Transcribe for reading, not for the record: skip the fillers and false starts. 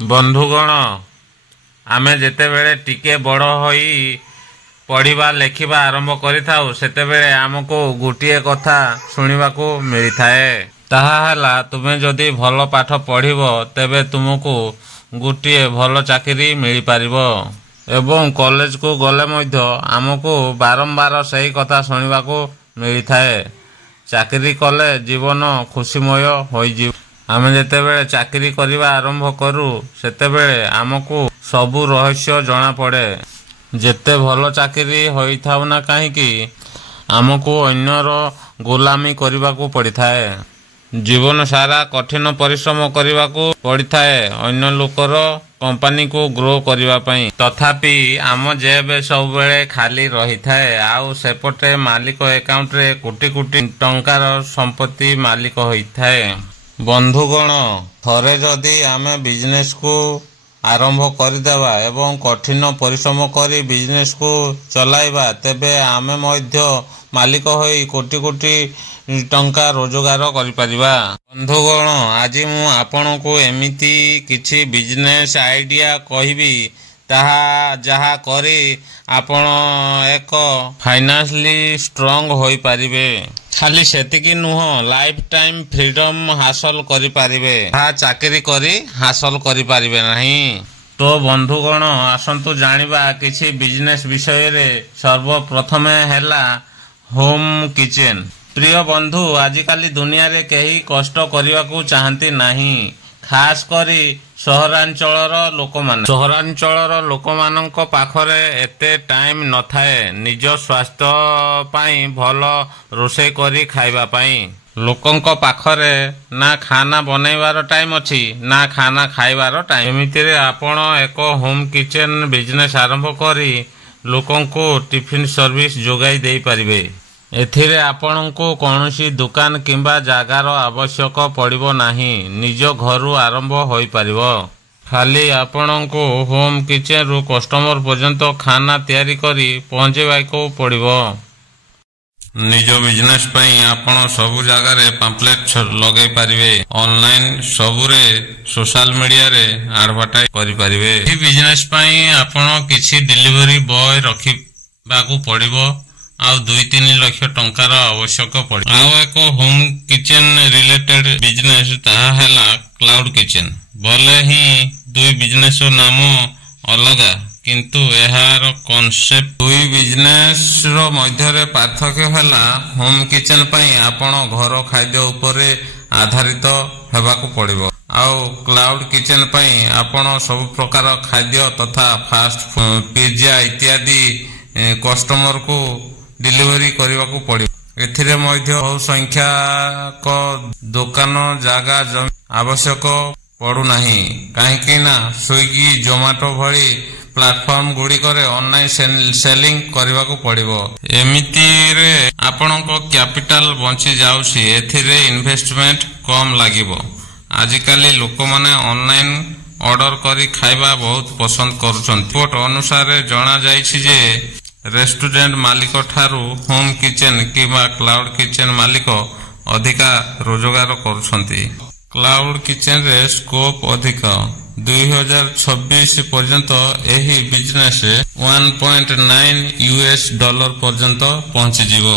बंधुगण आमे जेतेबेले टिके बड़ होई पढ़िबा लेखिबा आरंभ करिथाउ सेतेबेले आमको गोटिए कथा सुनिबाकू मिलिथाए। ताहा हला तुमे जदि भल पाठ पढ़िबो तेबे तुमको गोटिए भल चाकरी मिली पारिबो एवं कॉलेज को गले मध्य आमको बारंबार सही कथा सुनिबाकू मिलिथाए। चाकरी कले जीवन खुशीमय होइजिव। आमे जेतेबेले चाकरी करिबा आरंभ करू सेतेबेले आमको सबु रहस्य जणा पड़े। जेते भल चाकरी होइथाउ ना काहीकि आमको अन्यर गुलामी करिबाकू पड़िथाए। जीवन सारा कठिन परिश्रम करिबाकू पड़िथाए अन्य लोकर कंपनी को ग्रो करिबा पई। तथापि आम जेबे सबुबेले खाली रहिथाए आउ सेपटे मालिक अकाउंट रे कोटी कोटी टंकार संपत्ति मालिक होइथाए। बंधुगण थरे जदि आमे बिजनेस को आरंभ करदेवा एवं कठिन परिश्रम करी बिजनेस को चलाइबा तेबे आमे मध्य मालिक होई कोटी कोटी टंका रोजगार करि परिबा। बंधुगण आज मु आपन को एमिति किछि बिजनेस आइडिया कहिबी ताहा जहा करी आपण एक फाइनेंशियली स्ट्रांग होई परिबे। खाली सेतिकी नुह लाइफ टाइम फ्रीडम हासिल करि पारिबे हा चाकरी करी हासिल करि पारिबे नहीं। तो बंधुगण आसंतु जानिबा किछि बिजनेस विषय रे। सर्वप्रथमे हेला होम किचन। प्रिय बंधु आजिकाली दुनिया रे केही कष्ट करिवाकू चाहंती नाही खास करी सहरांचलर लोक मानक पाखरे एते टाइम न थाए निज स्वास्थ्य पाई भल रोषे करी खाइबा पाई। लोकंक पाखरे ना खाना बनैबार टाइम अछि ना खाना खाइबार टाइम। एमिति रे आपण एक होम किचन बिजनेस आरंभ करी लोकंको टिफिन सर्विस जोगाई देई परिबे। एथिरे आपणको कौनसी दुकान किंबा जागार आवश्यक पड़िबो नाही निज घरु आरंभ होई परिबो। खाली आपणको होम किचन रु कस्टमर पर्यंत खाना तैयारी करी पहुंचेबाको पड़िबो। निज बिजनेस पई आपण सबु जगह रे पैम्पलेट लगे परिबे। ऑनलाइन सबुरे सोशल मीडिया रे एडवर्टाइज करि परिबे। ई बिजनेस पई आपण किछि डिलीवरी बॉय रखिबाकू पड़िबो आउ 2-3 लाख टंकार आवश्यक पड़े। आउ एक होम किचन रिलेटेड बिजनेस ताहा हैला क्लाउड किचन। भले ही दुई बिजनेस नाम अलगा किंतु एहार कॉन्सेप्ट दुई बिजनेस रो मध्य रे पार्थक्य हैला होम किचन पई आपण घर खाद्य उपरे आधारित हेबाकू पड़िबो आउ क्लाउड किचन पई आपण सब प्रकार खाद्य तथा फास्ट फूड पिज्जा इत्यादि कस्टमर को डिलीवरी करने पड़े। एथिरे मध्य बहु संख्यक दुकान जागा आवश्यक पड़ू नहीं कहीं ना स्विगी जोमाटो भली प्लेटफॉर्म गुड़िक ऑनलाइन सेलिंग करने को पड़िबो। एमिति रे आपणको कैपिटल बंची जाउसी एथिरे इन्वेस्टमेंट कम लागिबो। आजिकाली लोक माने ऑनलाइन ऑर्डर करी खाइबा बहुत पसंद करूछन। रिपोर्ट अनुसार जना जाइछि जे रेस्टोरेंट मालिक ठारू होम किचन किबा क्लाउड किचन मालिक अधिका रोजगार करुछंती। क्लाउड किचन रे स्कोप अधिक 2026 पर्यंत एही बिजनेस $1.9 पर्यंत पहुंची जीवो।